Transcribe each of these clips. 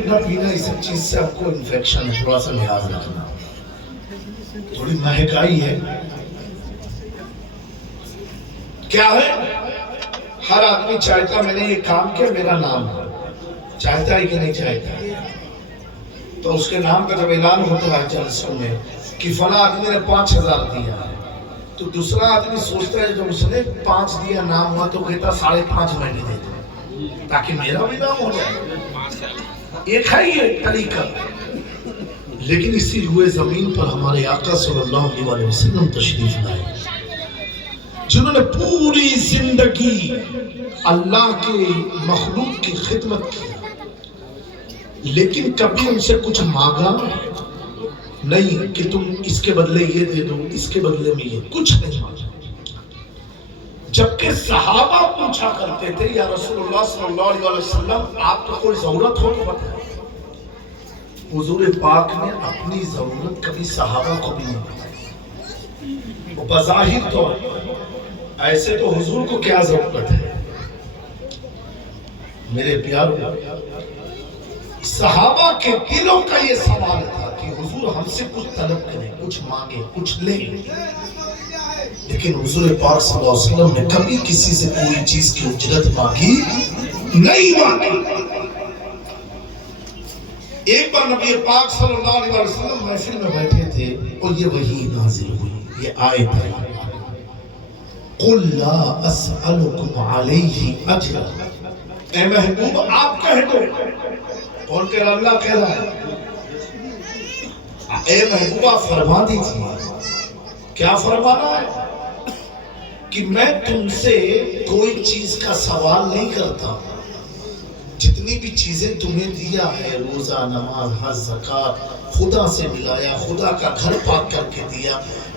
پینا اس چیز سے آپ کو انفیکشن ہے، تھوڑا سا لحاظ رکھنا. تھوڑی مہکائی ہے. کیا ہے؟ ہر آدمی چاہتا میں نے یہ کام کیا میرا نام ہے، چاہتا ہے کہ نہیں چاہتا؟ تو اس کے نام کا جب اعلان ہوتا ہے جلسوں میں کہ فلاں آدمی نے 5,000 دیا، تو دوسرا آدمی سوچتا ہے جب اس نے 5 دیا نام ہوا تو کہتا 5.5 میں بھی دے دوں تاکہ میرا بھی نام ہو جائے. ایک ہے یہ طریقہ. لیکن اسی روئے زمین پر ہمارے آقا صلی اللہ علیہ وسلم تشریف لائے، جنہوں نے پوری زندگی اللہ کے مخلوق کی خدمت کی، لیکن کبھی ان سے کچھ مانگا نہیں کہ تم اس کے بدلے یہ دے دو، اس کے بدلے میں یہ، کچھ نہیں مانگا. جبکہ صحابہ پوچھا کرتے تھے یا رسول اللہ صلی اللہ علیہ وسلم آپ کو کوئی ضرورت ہو تو بتائیں. حضور پاک نے اپنی ضرورت کبھی صحابہ کو بھی نہیں بتائی. بظاہر تو ایسے تو حضور کو کیا ضرورت ہے میرے پیاروں. صحابہ کے دلوں کا یہ سوال تھا کہ حضور ہم سے کچھ طلب کریں، کچھ مانگیں، کچھ لیں. لیکن حضور پاک صلی اللہ علیہ وسلم نے کبھی کسی سے کوئی چیز کی اجرت مانگی نہیں مانگی. ایک بار نبی پاک صلی اللہ علیہ وسلم محفل میں بیٹھے تھے اور یہ وحی نازل ہوئی، یہ آیت ہے قُلْ لَا أَسْأَلُكُمْ عَلَيْهِ أَجْرًا. اے محبوب آپ کہہ دو. کون کہہ رہا؟ اللہ کہہ رہا ہے. اے محبوب آپ فرما دیجیے. کیا فرمانا ہے؟ کہ میں تم سے کوئی چیز کا سوال نہیں کرتا. جتنی بھی چیزیں تمہیں دیا ہے، روزہ، نماز، حج، زکوٰۃ، خدا سے ملایا، خدا کا گھر پاک کر کے دیا،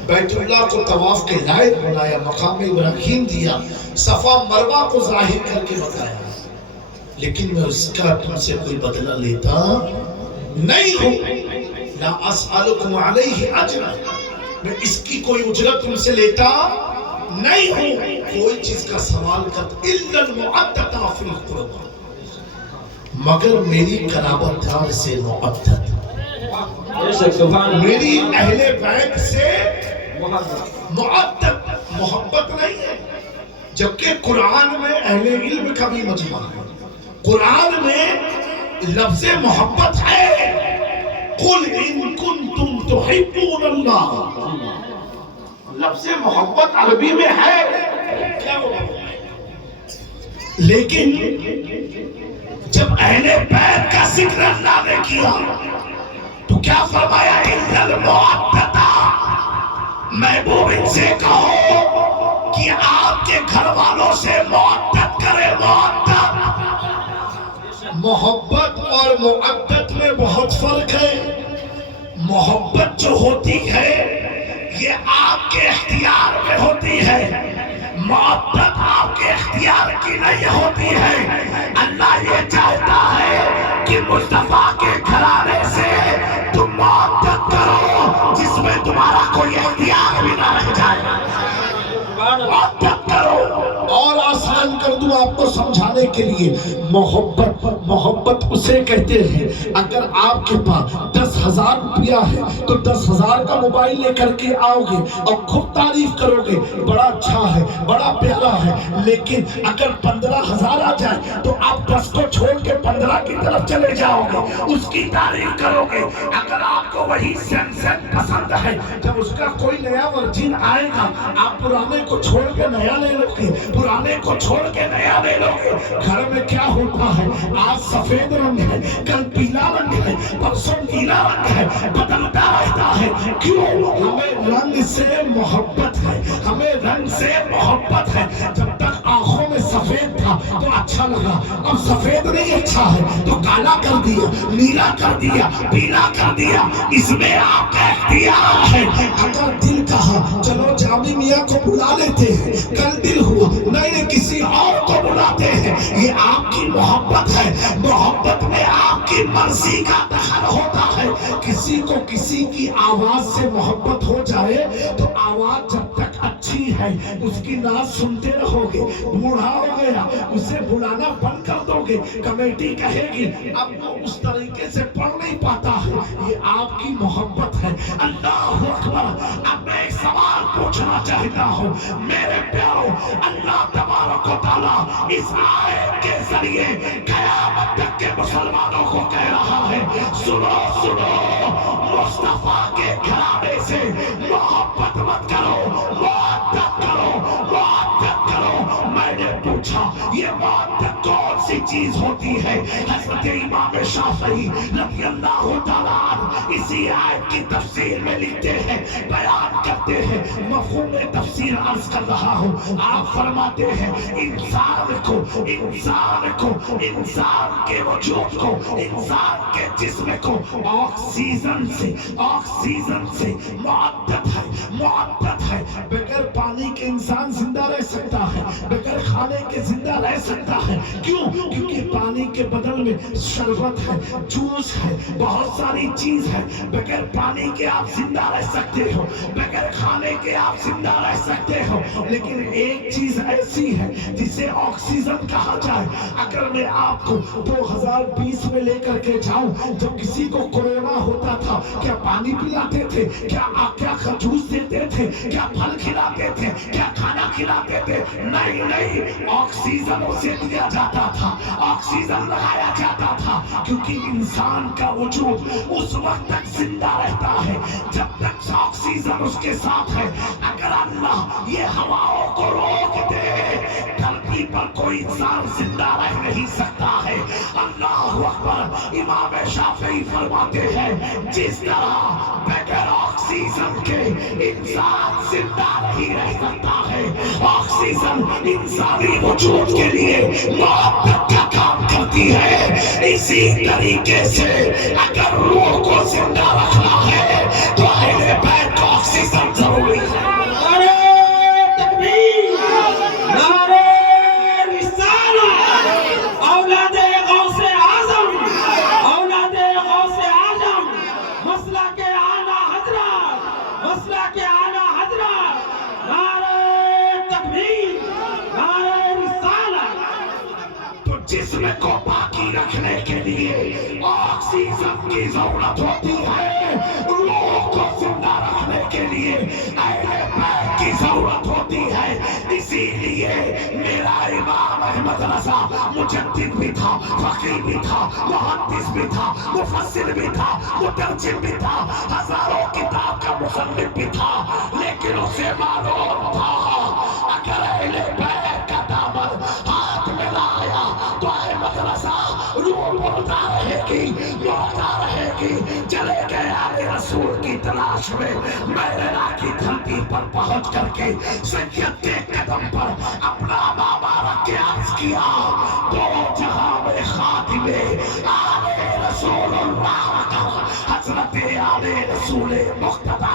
بیت اللہ کو طواف کے لائق بنایا، مقام ابراہیم دیا، صفا مروہ کو ظاہر کر کے بتایا، لیکن میں اس کا تم سے کوئی بدلہ لیتا نہیں ہوں. لا اسألکم علیہ اجرا، میں اس کی کوئی اجرت تم سے لیتا نہیں ہوں. کوئی چیز کا سوال کرتا الا المعدۃ فی القربى، مگر میری قرابت دار سے معدت، میری اہل بیت سے معدت، محبت نہیں ہے. جبکہ قرآن میں اہل علم کا بھی مجمع ہے. قرآن میں لفظ محبت ہے. قُلْ إِن كُنْتُمْ تُحِبُّونَ اللَّهَ، لفظ محبت عربی میں ہے. کیا ہوا؟ لیکن جب اہل بیت کا ذکر اللہ نے کیا تو کیا فرمایا؟ اِلَّا الْمُعَدَّةَ، محبوب ان سے کہو کہ آپ کے گھر والوں سے معدت کرے. معدت، محبت اور معدت میں بہت فرق ہے. محبت جو ہوتی ہے یہ آپ کے اختیار میں ہوتی ہے، معدت آپ کے اختیار کی نہیں ہوتی ہے. اللہ یہ چاہتا ہے کہ مصطفیٰ کے گھرانے سے تم معدت کرو جس میں تمہارا کوئی اختیار بھی نہ رہ جائے. معدت کرو. اور آسان کر دوں آپ کو سمجھانے کے لیے، محبت اسے کہتے ہیں اگر آپ کے پاس 10,000 روپیہ ہے تو 10,000 کا موبائل لے کر کے آؤ گے اور خود تعریف کرو گے بڑا اچھا ہے، بڑا پیارا ہے. لیکن اگر 15,000 آ جائے تو آپ 10 کو چھوڑ کے 15 کی طرف چلے جاؤ گے، اس کی تعریف کرو گے. اگر آپ کو وہی سیمسنگ پسند ہے، جب اس کا کوئی نیا ورژن آئے گا آپ پرانے کو چھوڑ کے نیا لے لو گے، پرانے کو چھوڑ کے نیا لے لو گے. گھر میں کیا ہوتا ہے؟ آج سفید رنگ ہے، کل پیلا رنگ ہے، پرسوں نیلا رنگ ہے، بدلتا رہتا ہے. کیوں؟ ہمیں رنگ سے محبت ہے، ہمیں رنگ سے محبت ہے. جب تک آنکھوں میں سفید تھا تو اچھا لگا، اب سفید نہیں اچھا ہے تو کالا کر دیا، نیلا کر دیا، پیلا کر دیا. اس میں آپ کا اختیار ہے. اگر دل کہا چلو جامی میاں کو بلا لیتے ہیں، کل دل ہوا نہیں کسی اور کو بلاتے ہیں، یہ آپ کی محبت ہے. محبت میں آپ کی مرضی کا دخل ہوتا ہے. کسی کو کسی کی آواز سے محبت ہو جائے تو آواز جب تک اچھی بچی ہے اس کی ناز سنتے رہو گے، بوڑھا ہو گیا اسے بلانا بند کر دو گے، کمیٹی کہے گی اب وہ اس طریقے سے پڑھ نہیں پاتا ہے، یہ آپ کی محبت ہے۔ اللہ اکبر۔ اب میں ایک سوال پوچھنا چاہتا ہوں میرے پیارو، اللہ تبارک و تعالیٰ اس آیت کے ذریعے قیامت تک کے مسلمانوں کو کہہ رہا ہے سنو سنو، مصطفیٰ کے گھرانے سے محبت مت کرو، محبت کرو، محبت کرو۔ میں نے پوچھا یہ محبت کون سی چیز ہوتی ہے؟ حضرت امام شافعی رضی اللہ تعالیٰ عنہ اسی آیت کی تفسیر میں لکھتے ہیں، بیان کرتے ہیں، مفہوم تفسیر عرض کر رہا ہوں۔ آپ فرماتے ہیں انسان کے وجود کو، انسان کے جسم کو آکسیجن سے معدت ہے۔ بغیر پانی کے انسان زندہ رہ سکتا ہے، بغیر کھانے کے زندہ رہ سکتا ہے۔ کیوں؟ کیونکہ پانی کے بدل میں شربت ہے، جوس ہے، بہت ساری چیز ہے۔ بغیر پانی کے آپ زندہ رہ سکتے ہو، بغیر کھانے کے آپ زندہ رہ سکتے ہو، لیکن ایک چیز ایسی ہے جسے آکسیجن کہا جائے۔ اگر میں آپ کو 2020 میں لے کر کے جاؤں، جب کسی کو کورونا ہوتا تھا کیا پانی پلاتے تھے؟ کیا جوس دیتے تھے؟ کیا پھل کھلاتے تھے؟ کیا کھانا کھلاتے تھے؟ نہیں، آکسیجن اسے دیا جاتا تھا، آکسیجن لگایا جاتا تھا، کیونکہ انسان کا وجود اس وقت تک زندہ رہتا ہے جب تک آکسیجن اس کے ساتھ ہے۔ اگر اللہ یہ ہواؤں کو روک دے دھرتی پر کوئی انسان زندہ رہ نہیں سکتا ہے۔ اللہ اکبر۔ امام شافعی فرماتے ہیں جس طرح بغیر آکسیجن کے انسان زندہ نہیں رہ سکتا ہے، آکسیجن انسانی وجود کے لیے محبت کا کام کرتی ہے، اسی طریقے سے اگر روح کو زندہ رکھنا ہے تو اہل بیت کو آکسیجن ضروری ہے۔ جسم کو باقی رکھنے کے لیے آکسیجن کی ضرورت ہوتی ہے، روح کو زندہ رکھنے کے لیے اہل بیت کی ضرورت ہوتی ہے۔ اسی لیے میرا امام احمد رضا مجدد بھی تھا، فقیہ بھی تھا، محدث بھی تھا، مفسر بھی تھا، مترجم بھی تھا، ہزاروں کتاب کا مصنف بھی تھا، لیکن اسے معلوم تھا اگر اہل بیت کا دامن ہاتھ میں لایا تو احمد رضا روح بولتا رہے گی، چلے گئے آل رسول کی تلاش میں، میرا کی دھرتی پر پہنچ کر کے سید کے قدم پر اپنا بابا رکھ کے عرض کیا دو جہاں میں خاتم آل رسول اللہ کا حضرت آل رسول مقتدی۔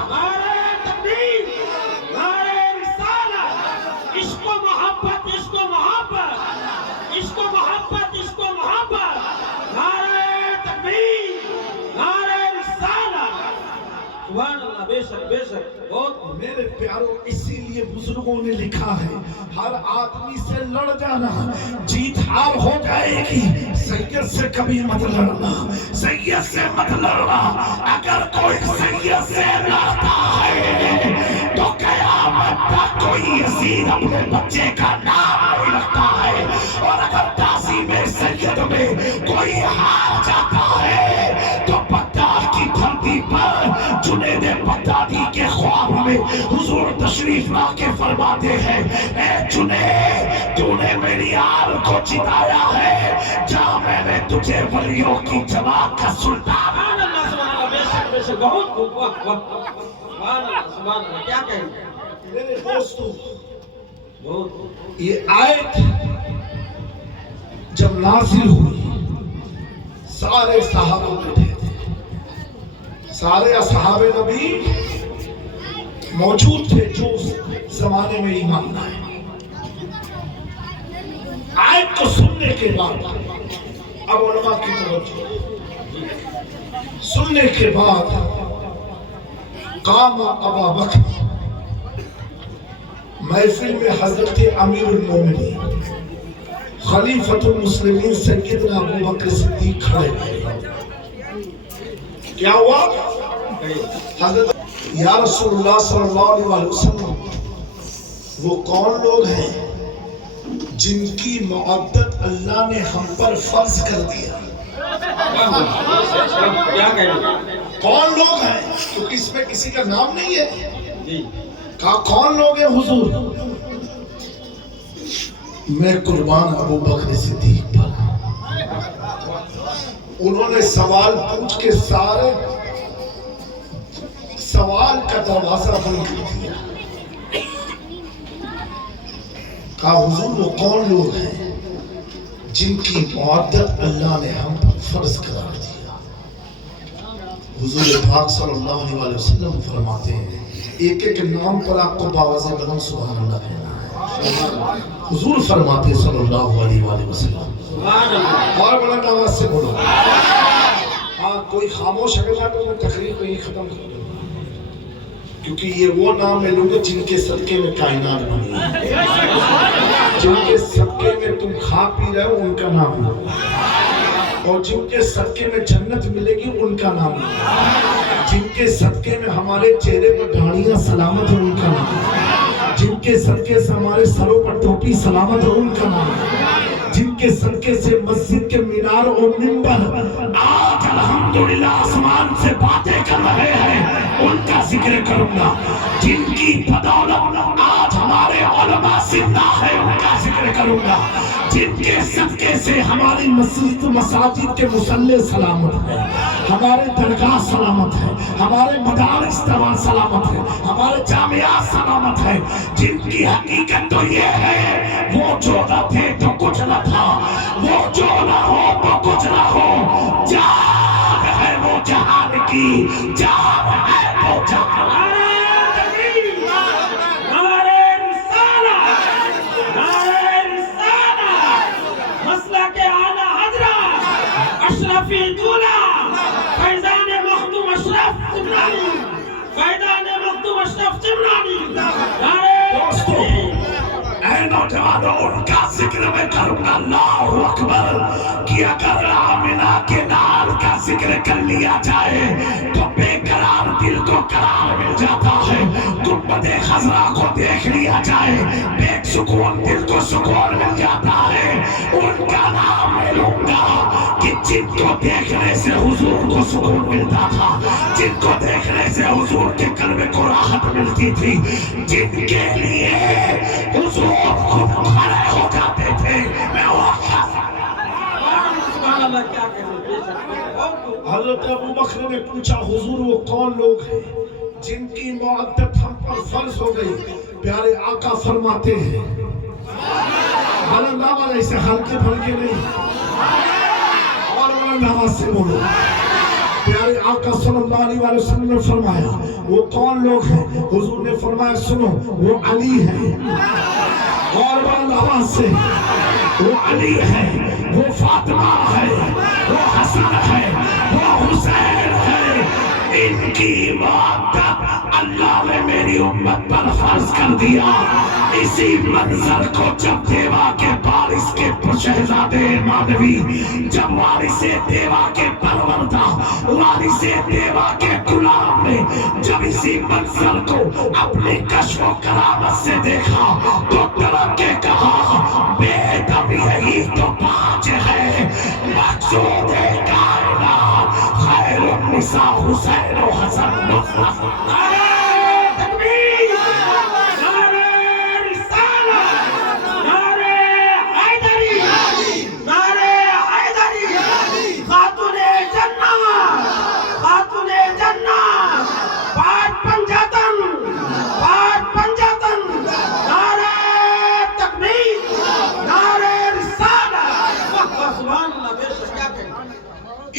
میرے پیارو اسی لیے بزرگوں نے لکھا ہے ہر آدمی سے لڑ جانا جیت ہار ہو جائے گی، سید سے کبھی مت لڑنا، سید سے مت لڑنا۔ اگر کوئی سید سے لڑتا ہے تو قیامت تک کوئی یزید اپنے بچے کا نام نہیں رکھتا ہے، اور اگر تعظیم سید میں کوئی ہار جاتا ہے تو بغداد کی دھرتی پر جنید بغدادی کے خواب میں حضور تشریف لا کے فرماتے ہیں اے جنید تو نے میری آل کو جتایا ہے، جا میں نے تجھے ولیوں کی جماعت کا سلطان۔ سبحان اللہ، سبحان اللہ، بے شک بہت خوب، سبحان اللہ، سبحان اللہ، کیا کہیں میرے دوستو۔ یہ آیت جب نازل ہوئی سارے صحابہ بیٹھے تھے، سارے اصحاب نبی موجود تھے جو اس زمانے میں ایمان لائے۔ آیت کو سننے کے بعد اب علماء کی توجہ، سننے کے بعد قام ابا بکر محفل میں حضرت امیر المومنین خلیفۃ المسلمین سیدنا ابو بکر صدیق کھڑے ہوئے. کیا ہوا؟ حضرت یا رسول اللہ صلی اللہ علیہ وسلم وہ کون لوگ ہیں جن کی محبت اللہ نے ہم پر فرض کر دیا؟ کون لوگ ہیں؟ کیونکہ اس میں کسی کا نام نہیں ہے. کہا کون لوگ ہیں حضور؟ میں قربان ابو بکر صدیق پر. انہوں نے سوال پوچھ کے سارے سوال کا دروازہ بند کر دیا. کہا حضور وہ کون لوگ ہیں جن کی محبت اللہ نے ہم پر فرض قرار دیا؟ حضور پاک صلی اللہ علیہ وسلم فرماتے ہیں ایک ایک نام پر آپ کو باواز بلند سبحان اللہ کہنا ہے. حضور فرماتے صلی اللہ علیہ وسلم اور بلند آواز سے بولو. ہاں کوئی خاموش اگر نہ تو میں تقریر کو ہی ختم کر دوں کیونکہ یہ وہ نام ہے لوگ جن کے صدقے میں کائنات بنی ہے. جن کے صدقے میں تم کھا پی رہے ہو ان کا نام لو اور جن کے صدقے میں جنت ملے گی ان کا نام لو. جن کے صدقے میں ہمارے چہرے پر داڑھیاں سلامت ہیں ان کا نام. جن کے صدقے سے ہمارے سروں پر ٹوپی سلامت ہے ان کا نام. جن کے صدقے سے مسجد کے مینار اور منبر آج الحمدللہ آسمان سے باتیں کر رہے ہیں ان کا ذکر کروں گا. جن کی بدولت آج ہمارے علماء زندہ ہے ان کا ذکر کروں گا. جن کے صدقے سے ہماری مساجد کے مصلی سلامت ہے, ہمارے درگاہ سلامت ہے, ہمارے مدارس سلامت ہے, ہمارے جامعات سلامت ہے. جن کی حقیقت تو یہ ہے وہ جو نہ تھے تو کچھ نہ تھا, وہ جو نہ ہو تو کچھ نہ ہو. جان ہے وہ جہان کی, جان ہے وہ جہان. اشرفی دولا فیضان مخدوم اشرف جبرانی, فیضان مخدوم اشرف جبرانی. دوستو اے نوجوانوں ان کا ذکر میں کروں گا. اللہ اکبر کہ اگر آمنہ کے نال کا ذکر کر لیا جائے تو بے قرار دل کو قرار مل جاتا ہے. گنبد خضرا کو دیکھ لیا جائے بے سکون دل کو سکون مل جاتا ہے. ان کا نام میں لوں گا کہ جن کو دیکھنے سے حضور کو سکون ملتا تھا, جن کو دیکھنے سے حضور کے قلب کو راحت ملتی تھی, جن کے لیے حضور خود کھڑے ہو جاتے تھے. میں حضرت ابو بکر نے پوچھا حضور وہ کون لوگ ہیں جن کی محبت ہم پر فرض ہو گئی؟ پیارے آقا فرماتے ہیں بلند آواز ایسے ہلکے پھلکے نہیں اور بلند آواز سے بولو. پیارے آقا صلی اللہ علیہ وسلم نے فرمایا وہ کون لوگ ہیں؟ حضور نے فرمایا سنو وہ علی ہیں. اور بلند آواز سے وہ علی ہے, وہ فاطمہ ہے, وہ حسن ہے, وہ حسین ہے. ان کی محبت اللہ نے میری امت پر فرض کر دیا. اسی منظر کو جب دیوا کے وارث کے شہزادے مانوی جب وارث دیوا کے پروردا وارث دیوا کے غلام نے جب اسی منظر کو اپنی کشف و کرامت سے دیکھا تو ڈر کے کہا بے دم یہی تو پانچ ہے مقصود کائنات خیر النساء حسین و حسن.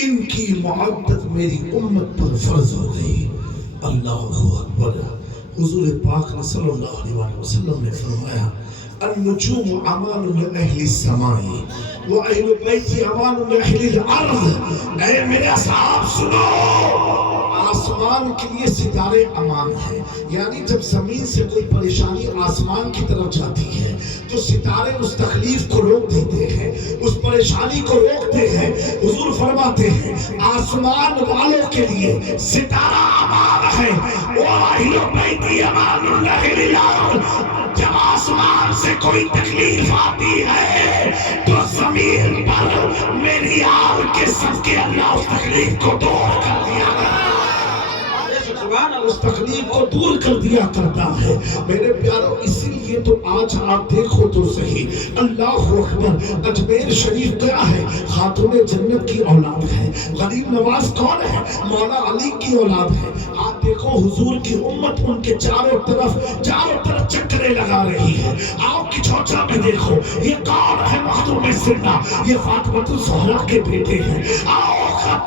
ان کی محبت میری امت پر فرض ہو گئی. اللہ اکبر. حضور پاک صلی اللہ علیہ وسلم نے فرمایا النجوم امان لأہل السماء وأہل بیت امان لأہل الارض. اے میرے اصحاب سنو, آسمان کے لیے ستارے امان ہیں، یعنی جب زمین سے کوئی پریشانی آسمان کی طرف جاتی ہے تو ستارے اس تکلیف کو روک دیتے ہیں، اس پریشانی کو روکتے ہیں۔ حضور فرماتے ہیں آسمان والوں کے لیے ستارہ امان ہے۔ وَوَاحِدُ بَيْتِ أَمَانُ اللَّهِ لِلْأَرْضِ، جب آسمان سے کوئی تکلیف آتی ہے تو زمین پر میری آل کے صدقے اللہ اس تکلیف کو دور کر دیا کرتا ہے، اس تکلیف کو دور کر دیا کرتا ہے۔ میرے پیاروں اسی لیے تو آج آپ دیکھو تو صحیح، اللہ اکبر، اجمیر شریف کیا ہے؟ خاتون جنت کی اولاد ہے۔ غریب نواز کون ہے؟ مولا علی کی اولاد ہے۔ آپ دیکھو حضور کی امت ان کے چاروں طرف چکرے لگا رہی ہے۔ آؤ کچھوچا میں دیکھو، یہ کون ہے؟ مخدوم سرنا، یہ فاطمہ الزہرا کے بیٹے ہیں۔ آؤ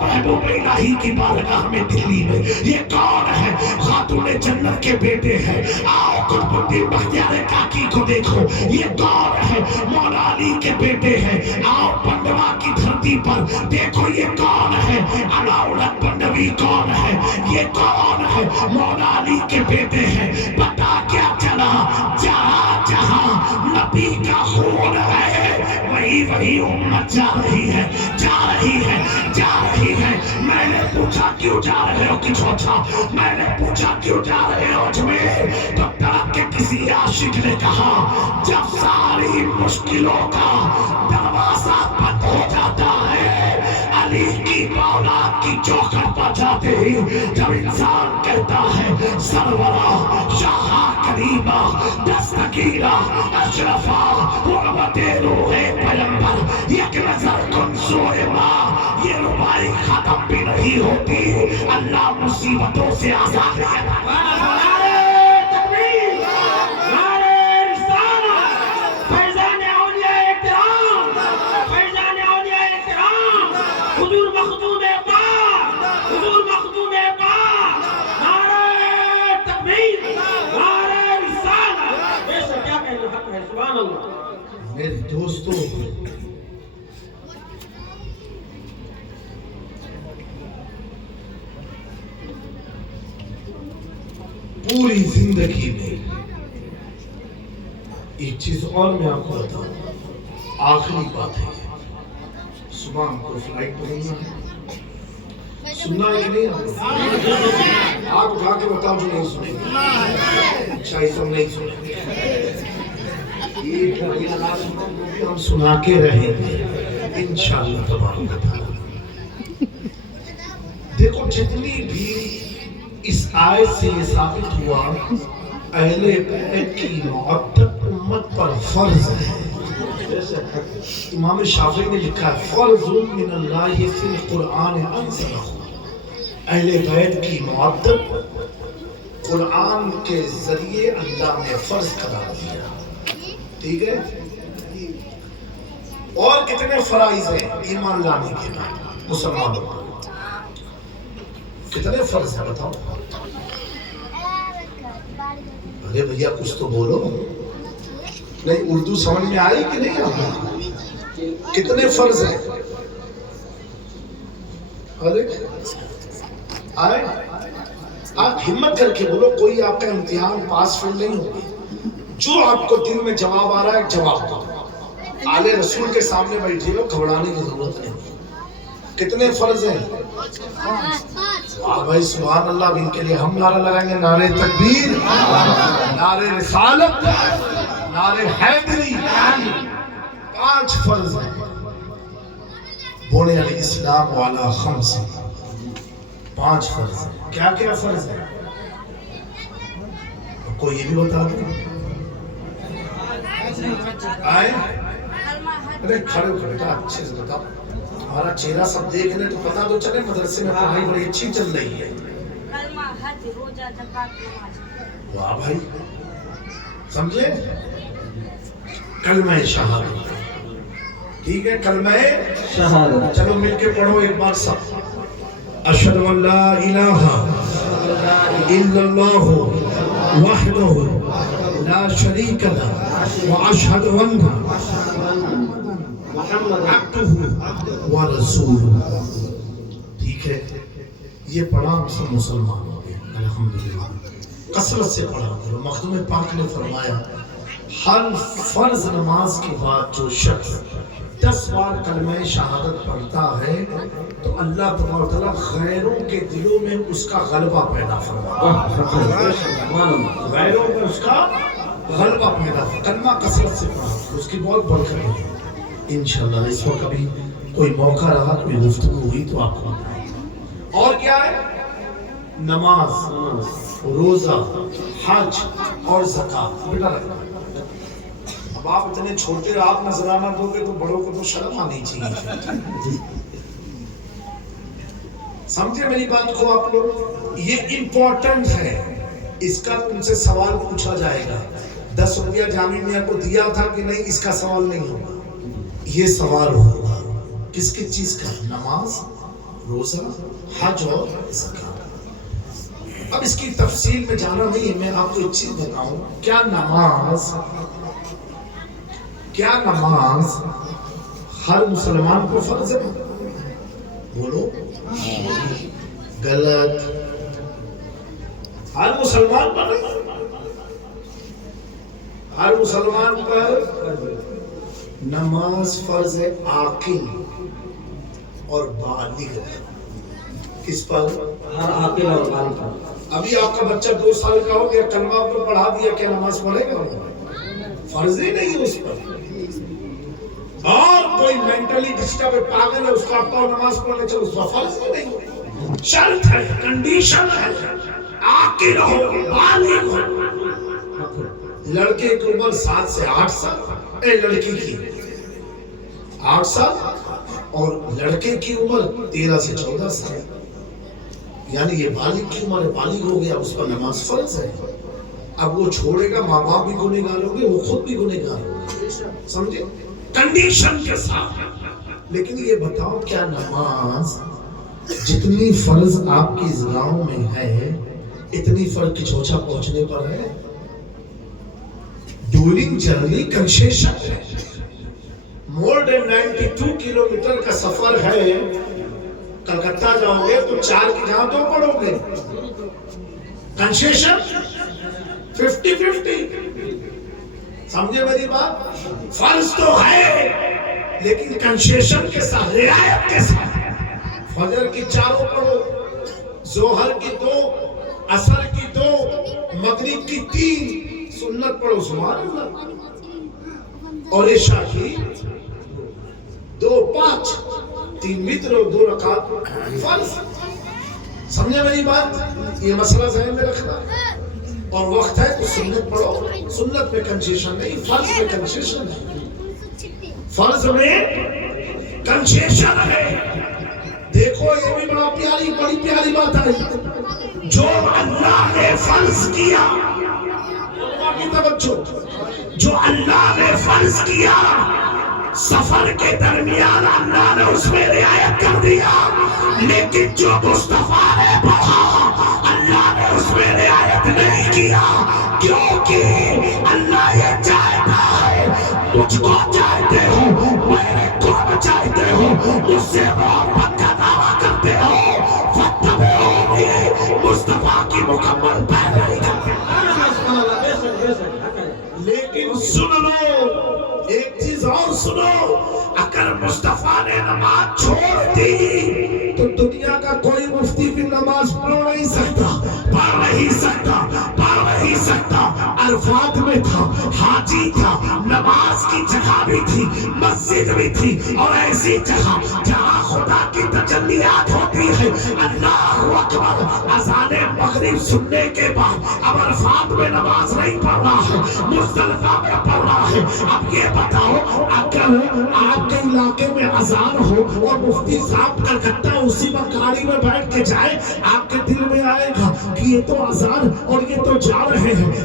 محبوب الہی کی بارگاہ میں دلی میں، یہ کون ہے؟ خاتون جنت کے بیٹے ہیں۔ آؤ قطب الدین بختیار کاکی کو دیکھو، یہ کون ہے؟ مولا علی کے بیٹے ہیں۔ آؤ پنڈوا کی دھرتی پر دیکھو، یہ کون ہے؟ علاؤلت پنڈوی کون ہے؟ یہ کون ہے؟ مولا علی کے بیٹے ہیں۔ پتا کیا چلا؟ جہاں جہاں نبی کا خون ہے وہی امت جا رہی ہے، جا رہی ہے، جا رہی ہے۔ میں نے پوچھا کیوں جا رہے ہو کچھوچا؟ میں نے پوچھا کیوں جا رہے ہو اجمیر؟ تو تڑپ کے کسی عاشق نے کہا جب ساری مشکلوں کا دروازہ بند ہو جاتا ہے، علی کی اولاد کی چوکھٹ پر جاتے ہی جب انسان کہتا ہے سرورہ شاہ کریمہ دستگیرہ اشرفہ حرمت روح پیغمبر یک نظر کن سوئے ماں، یہ ربائی ختم بھی نہیں ہوتی، اللہ مصیبتوں سے آزاد رہتا ہے۔ میرے دوستو، پوری زندگی میں ایک چیز اور میں آپ کو بتاؤں، آخری بات ہے، صبح ہم کو فلائٹ پکڑنا ہے، سننا ہے کہ نہیں؟ آپ اٹھا کے بتاؤ جو نہیں سنیں گے، شاید ہم نہیں سنیں گے، ایک ہم سنا کے رہیں گے انشاءاللہ تبارک و تعالی۔ دیکھو جتنی بھی اس آیت سے یہ ثابت ہوا اہل بیت کی معتق امت پر فرض ہے۔ امام شافعی نے لکھا ہے فرض من اللہ فی القرآن انزلہ، اہل بیت کی معتق قرآن کے ذریعے اللہ نے فرض قرار دیا، ٹھیک ہے؟ اور کتنے فرائض ہیں ایمان لانے کے بعد مسلمانوں کو؟ کتنے فرض ہیں بتاؤ؟ ارے بھیا کچھ تو بولو، نہیں اردو سمجھ میں آئی کہ نہیں آپ؟ کتنے فرض ہیں؟ ارے آئے آپ ہمت کر کے بولو، کوئی آپ کا امتحان پاس فیل نہیں ہوگی، جو آپ کو دل میں جواب آ رہا ہے جواب دو۔ آل رسول کے سامنے بیٹھے ہو، گھبرانے کی ضرورت نہیں۔ کتنے فرض ہیں؟ واہ بھائی سبحان اللہ، اب ان کے لیے ہم نعرہ لگائیں گے، نعرہ تکبیر، نعرہ رسالت، نعرہ حیدری۔ 5 فرض ہیں، بونے علیہ السلام والا خمس، 5 فرض ہیں۔ کیا کیا فرض ہیں؟ کوئی یہ بھی بتا دیں؟ آئے ارے کھڑے ہو بیٹا، اچھے سے بتاؤ، تمہارا چہرہ سب دیکھ رہے تو پتا تو چلے مدرسے میں پڑھائی بڑی اچھی چل رہی ہے۔ واہ بھائی سمجھے؟ کلمہ شہادت، ٹھیک ہے؟ کلمہ شہادت، چلو مل کے پڑھو ایک بار سب۔ اشہد ان لا الہ الا اللہ وحدہ لا شریک لہ واشہد ان محمد عبدہ ورسولہ، ٹھیک ہے؟ یہ پڑھا ہم سب مسلمان ہو گئے الحمدللہ، کثرت سے پڑھا کرو۔ مخدوم پاک نے فرمایا ہر فرض نماز کے بعد جو شخص 10 بار کلمہ شہادت پڑھتا ہے تو اللہ تبارک و تعالیٰ غیروں کے دلوں میں اس کا غلبہ پیدا فرماتا ہے، غیروں میں اس کا غلبہ پیدا فرماتا ہے۔ کلمہ کثرت سے پڑھا، اس کی بہت برکت ہے انشاءاللہ۔ اس کو کبھی کوئی موقع رہا، کوئی گفتگو ہوئی تو آپ کو۔ اور کیا ہے؟ نماز، روزہ، حج اور زکوٰۃ۔ بیٹا رکھنا، اب آپ اتنے چھوٹے آپ نذرانہ دو گے تو بڑوں کو تو شرم آنی چاہیے، سمجھے میری بات کو آپ لوگ؟ یہ امپورٹنٹ ہے، اس کا تم سے سوال پوچھا جائے گا۔ 10 روپیہ جامع میاں کو دیا تھا کہ نہیں، اس کا سوال نہیں ہوگا، یہ سوال ہوگا کس کس چیز کا؟ نماز، روزہ، حج اور زکوٰۃ۔ اب اس کی تفصیل میں جانا نہیں ہے، میں آپ کو ایک چیز بتاؤں، کیا نماز ہر مسلمان کو فرض ہے؟ بولو غلط، ہر مسلمان پر نہیں، ہر مسلمان پر نماز فرض ہے عاقل اور بالغ۔ کس پر؟ ہر عاقل اور بالغ پر۔ ابھی آپ کا بچہ 2 سال کا ہو گیا، کلمہ آپ کو پڑھا دیا، کیا نماز پڑھے گا؟ فرض ہی نہیں ہے اس پر۔ اور کوئی مینٹلی ڈسٹرب پاگل ہے، اس کا آپ نماز پڑھنے چلو، اس کا فرض ہی نہیں، شرط ہے، کنڈیشن ہے، عاقل ہو، بالغ ہو۔ لڑکے کی عمر 7 سے 8 سال، لڑکی کی 8 سال، اور لڑکے کی عمر 13 سے 14 سال، یعنی یہ بالغ کی عمر ہے، بالغ ہو گیا، اس پر نماز فرض ہے۔ اب وہ چھوڑے گا، ماں باپ بھی گنہگار ہوں گے، وہ خود بھی گنہگار ہوں گے، سمجھے؟ کنڈیشن کے ساتھ۔ لیکن یہ بتاؤ، کیا نماز جتنی فرض آپ کی ضلعوں میں ہے اتنی فرض کچوچا پہنچنے پر ہے؟ ڈیورنگ جرنی کنسیشن ہے، مور دین 92 کلومیٹر کا سفر ہے، کلکتہ جاؤ گے تو 4 کی جہاں 2 پڑھو گے، کنسیشن 50-50، سمجھے میری بات؟ فرض تو ہے لیکن کنسیشن کے ساتھ، رعایت کے ساتھ۔ فجر کی 4 پڑھو، ظہر کی 2، عصر کی 2، مغرب کی 3، سنت پڑھو، سبحان اللہ، اور عشاء کی 2، 5، 3 وتر اور 2 رکعت فرض۔ سمجھے میری بات؟ یہ مسئلہ ذہن میں رکھنا۔ اور وقت ہے تو سنت پڑھو، سنت میں کنسیشن نہیں، فرض میں کنسیشن ہے، فرض میں کنسیشن ہے۔ دیکھو یہ بھی بڑی پیاری بات ہے، جو اللہ نے فرض کیا، کی توجہ، جو اللہ نے فرض کیا، سفر کے درمیان اللہ نے اس میں رعایت کر دیا، لیکن جو مصطفیٰ نے پڑھا اللہ نے اس میں رعایت نہیں کیا، کیونکہ اللہ یہ چاہتا ہے، مجھ کو چاہتے ہو، میرے کو چاہتے ہو، مجھ سے محبت کا دعویٰ کرتے ہو، فتبعونی، مصطفیٰ کی مکمل پیروی کرتے ہو۔ لیکن سن لو ایک چیز اور سنو، اگر مصطفیٰ نے نماز چھوڑ دی تو دنیا کا کوئی مفتی بھی نماز پڑھ نہیں سکتا۔ عرفات میں تھا، حاجی تھا، نماز کی جگہ بھی تھی، مسجد بھی تھی، اور ایسی جگہ جہاں خدا کی تجلیات ہوتی ہے۔ اللہ اکبر، اذان مغرب سننے کے بعد اب عرفات میں نماز نہیں پڑھنا ہے، مزدلفہ میں پڑھنا ہے۔ اب یہ بتاؤ، اگر آپ کے علاقے میں اذان ہو اور مفتی صاحب کلکتہ اسی گاڑی میں بیٹھ کے جائے، آپ کے دل میں آئے گا کہ یہ تو اذان اور یہ تو جا رہے ہیں،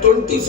24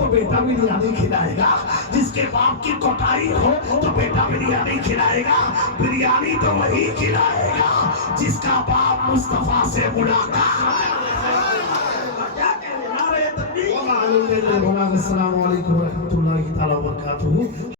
تو بیٹا بریانی کھلائے گا، جس کے باپ کی کوٹائی ہو تو بیٹا بریانی کھلائے گا۔ بریانی تو وہی کھلائے گا جس کا باپ مصطفیٰ سے ملاقات۔ السلام علیکم ورحمۃ اللہ تعالیٰ وبرکاتہ۔